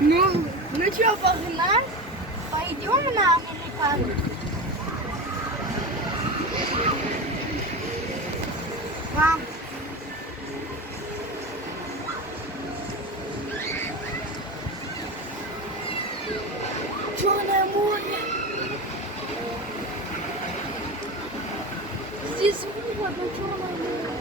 Ну что, погнали? Пойдем на американку? Мам. Черное море. Здесь холодно, черное море.